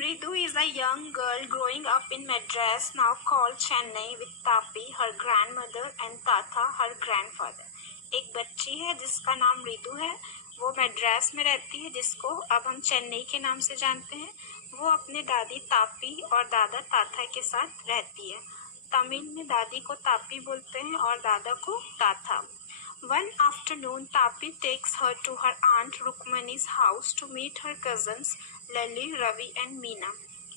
Mridu is a young girl growing up in Madras, now called Chennai, with Tapi, her grandmother, and Tata, her grandfather. एक बच्ची है जिसका नाम मृदु है। वो मद्रास में रहती है, जिसको अब हम चेन्नई के नाम से जानते हैं। वो अपने दादी तापी और दादा ताथा के साथ रहती है। तमिल में दादी को तापी बोलते हैं और दादा को Tatha. One afternoon, Tapi takes her to her aunt Rukmani's house to meet her cousins Lali, Ravi and Meena.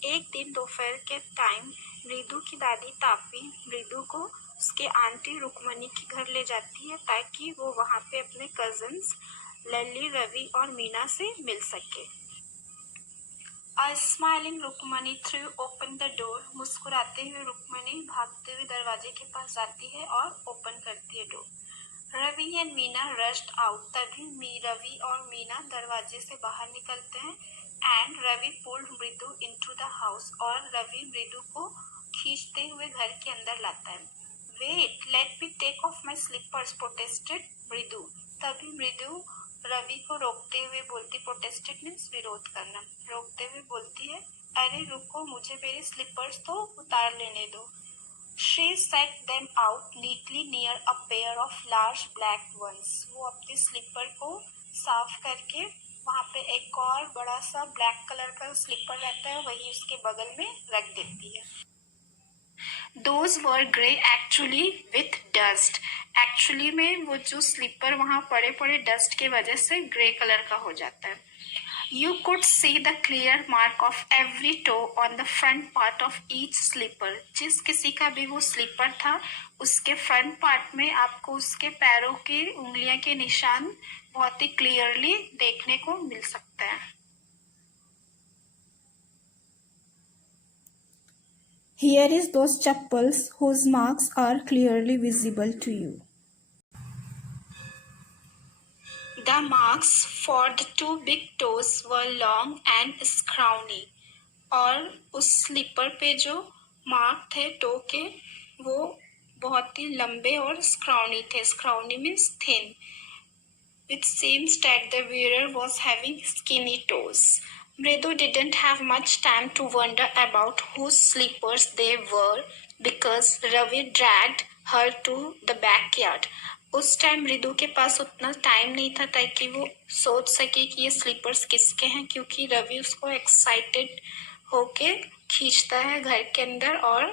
एक दिन दोपहर के टाइम मृदु की दादी तापी मृदु को उसके आंटी रुक्मणी के घर ले जाती है ताकि वो वहाँ पे अपने कजन्स लली, रवि और मीना से मिल सके। A smiling Rukmini threw open the door. मुस्कुराते हुए रुक्मणी भागते हुए दरवाजे के पास जाती है और ओपन करती है door. Ravi and Meena rushed out. तभी रवि और मीना दरवाजे से बाहर निकलते हैं। And Ravi pulled Mridu into the house. और रवि मृदु को खींचते हुए घर के अंदर लाता है। Wait, let me take off my slippers, protested Mridu. तभी मृदु रवि को रोकते हुए बोलती, प्रोटेस्टेड मीन्स विरोध करना, रोकते हुए बोलती है, अरे रुको, मुझे मेरे स्लीपर्स तो उतार लेने दो। She set them out neatly near a pair of large black ones. वो अपने स्लीपर को साफ करके वहाँ पे एक और बड़ा सा ब्लैक कलर का स्लीपर रहता है, वही उसके बगल में रख देती है। Those were grey actually with dust. Actually में वो जो स्लीपर वहाँ पड़े पड़े डस्ट के वजह से ग्रे कलर का हो जाता है। You could see the clear mark of every toe on the front part of each slipper. जिस किसी का भी वो स्लीपर था, उसके फ्रंट पार्ट में आपको उसके पैरों की उंगलियां के निशान बहुत ही क्लियरली देखने को मिल सकता है। Here is those chappals whose marks are clearly visible to you. The marks for the two big toes were long and scrawny. और उस स्लीपर पे जो मार्क थे टो के, वो बहुत ही लंबे और स्क्राउनी थे। Scrawny means thin. It seems that the wearer was having skinny toes. Mridu didn't have much time to wonder about whose slippers they were because Ravi dragged her to the backyard. उस time मृदु के पास उतना time नहीं था ताकि वो सोच सके कि ये स्लीपर्स किसके हैं, क्योंकि रवि उसको एक्साइटेड होके खींचता है घर के अंदर और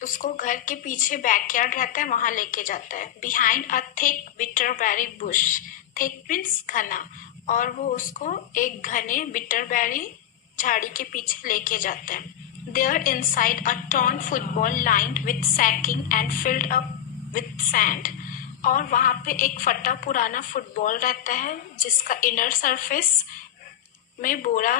उसको घर के पीछे बैकयार्ड रहता है, वहां लेके जाता है। Behind a thick bitterberry bush. Thick means घना, और वो उसको एक घने बिटरबेरी झाड़ी के पीछे लेके जाता है। There inside a torn football lined with sacking and filled up with sand. और वहाँ पे एक फटा पुराना फुटबॉल रहता है जिसका इनर सरफेस में बोरा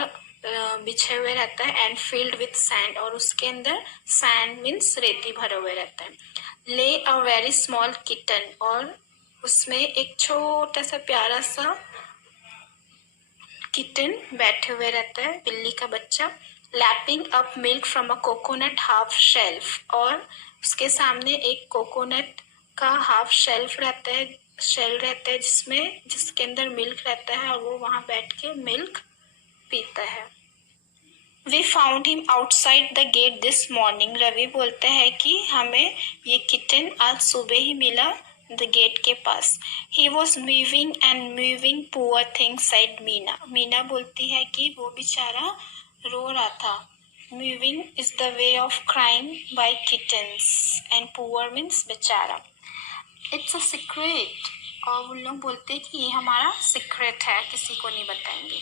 बिछे हुए रहता है एंड फिल्ड विथ सैंड, और उसके अंदर सैंड मीन्स रेती भरे हुए रहता है। ले अ वेरी स्मॉल किटन। और उसमें एक छोटा सा प्यारा सा किटन बैठे हुए रहता है, बिल्ली का बच्चा। Lapping up milk from a coconut half shelf. और उसके सामने एक कोकोनट का हाफ शेल्फ रहता है, शेल रहता है जिसके अंदर मिल्क रहता है, और वो वहां बैठ के मिल्क पीता है। We found him outside the gate this morning. Ravi बोलता है कि हमें ये किटन आज सुबह ही मिला द गेट के पास। He was moving and moving, poor thing, said Meena. Meena बोलती है कि वो बेचारा रो रहा था। Moving is the way of crying by kittens and poor means बेचारा। It's a secret। और उन लोग बोलते हैं कि ये हमारा सीक्रेट है, किसी को नहीं बताएंगे।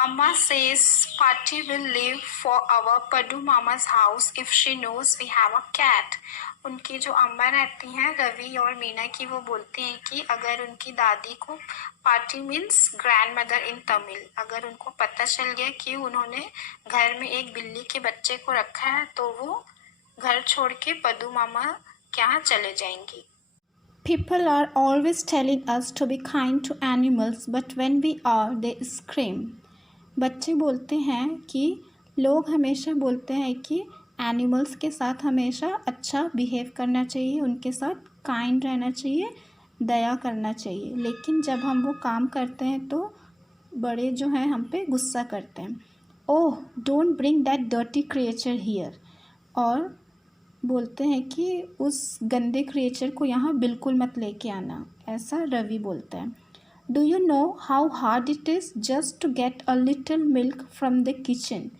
Amma says Patti will leave for our Padu Mama's house if she knows we have a cat. उनकी जो अम्मा रहती हैं रवि और मीना की, वो बोलती हैं कि अगर उनकी दादी को, party means grand mother in Tamil, अगर उनको पता चल गया कि उन्होंने घर में एक बिल्ली के बच्चे को रखा है तो वो घर छोड़ के पदू मामा के यहाँ चले जाएंगी। People are always telling us to be kind to animals, but when we are, they scream. बच्चे बोलते हैं कि लोग हमेशा बोलते हैं कि एनिमल्स के साथ हमेशा अच्छा बिहेव करना चाहिए, उनके साथ काइंड रहना चाहिए, दया करना चाहिए, लेकिन जब हम वो काम करते हैं तो बड़े जो हैं हम पे गुस्सा करते हैं। Oh don't bring that dirty creature here, और बोलते हैं कि उस गंदे क्रिएचर को यहाँ बिल्कुल मत लेके आना, ऐसा रवि बोलता है। Do you know how hard it is just to get a little milk from the kitchen,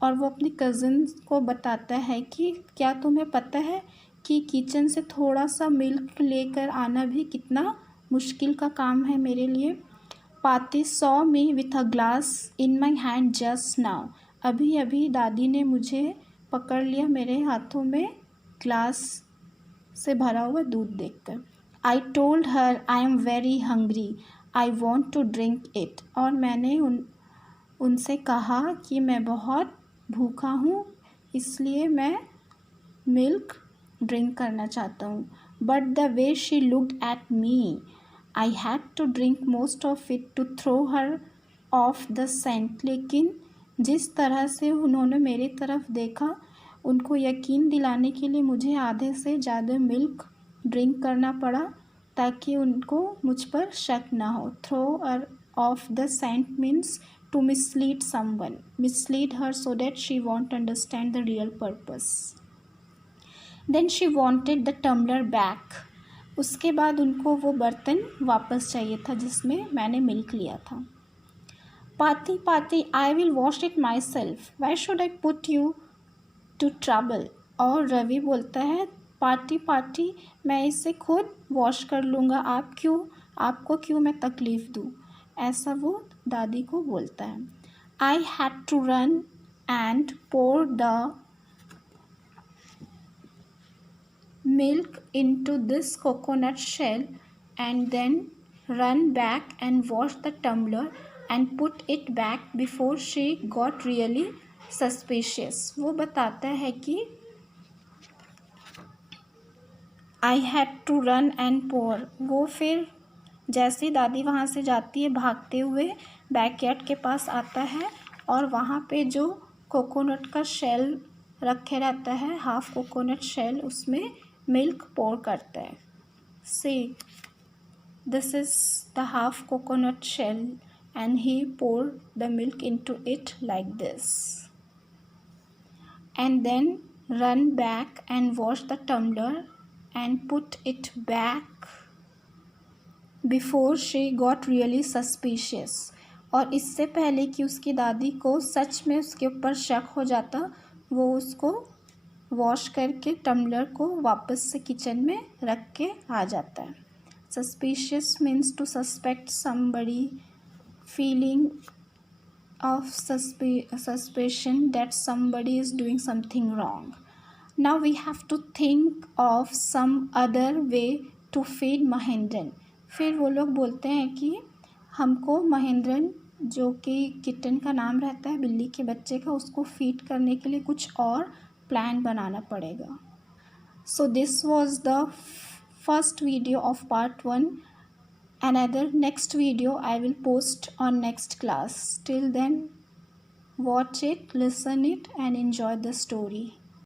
और वो अपनी कज़न को बताता है कि क्या तुम्हें पता है कि किचन से थोड़ा सा मिल्क लेकर आना भी कितना मुश्किल का काम है मेरे लिए। पाती saw me with a glass in my hand just now, अभी अभी दादी ने मुझे पकड़ लिया मेरे हाथों में ग्लास से भरा हुआ दूध देखकर। I told her I am very hungry, I want to drink it, और मैंने उनसे कहा कि मैं बहुत भूखा हूँ, इसलिए मैं मिल्क ड्रिंक करना चाहता हूँ। But the way she looked at me, I had to drink most of it to throw her off the scent, लेकिन जिस तरह से उन्होंने मेरी तरफ देखा, उनको यकीन दिलाने के लिए मुझे आधे से ज़्यादा मिल्क ड्रिंक करना पड़ा ताकि उनको मुझ पर शक ना हो। Throw her off the scent means to mislead someone, mislead her so that she won't understand the real purpose. Then she wanted the tumbler back. उसके बाद उनको वो बर्तन वापस चाहिए था जिसमें मैंने मिल्क लिया था। पाती पाती I will wash it myself, why should I put you to trouble, और रवि बोलता है पार्टी पार्टी मैं इसे खुद वॉश कर लूँगा, आपको क्यों मैं तकलीफ़ दूँ, ऐसा वो दादी को बोलता है। I had to run and pour the milk into this coconut shell and then run back and wash the tumbler and put it back before she got really suspicious. वो बताता है कि I had to run and pour, वो फिर जैसे ही दादी वहाँ से जाती है भागते हुए बैकयार्ड के पास आता है और वहाँ पे जो कोकोनट का शेल रखे रहता है, हाफ कोकोनट शेल, उसमें मिल्क पोर करता है। See this is the half coconut shell and he pour the milk into it like this and then run back and wash the tumbler and put it back before she got really suspicious, और इससे पहले कि उसकी दादी को सच में उसके ऊपर शक हो जाता, वो उसको वॉश करके टम्बलर को वापस से किचन में रख के आ जाता है। Suspicious means to suspect somebody, feeling of suspicion that somebody is doing something wrong. Now we have to think of some other way to feed Mahendran. फिर वो लोग बोलते हैं कि हमको महेंद्रन, जो कि किटन का नाम रहता है, बिल्ली के बच्चे का, उसको फीड करने के लिए कुछ और प्लान बनाना पड़ेगा। So this was the first video of part 1. Another next video I will post on next class. Till then, watch it, listen it and enjoy the story.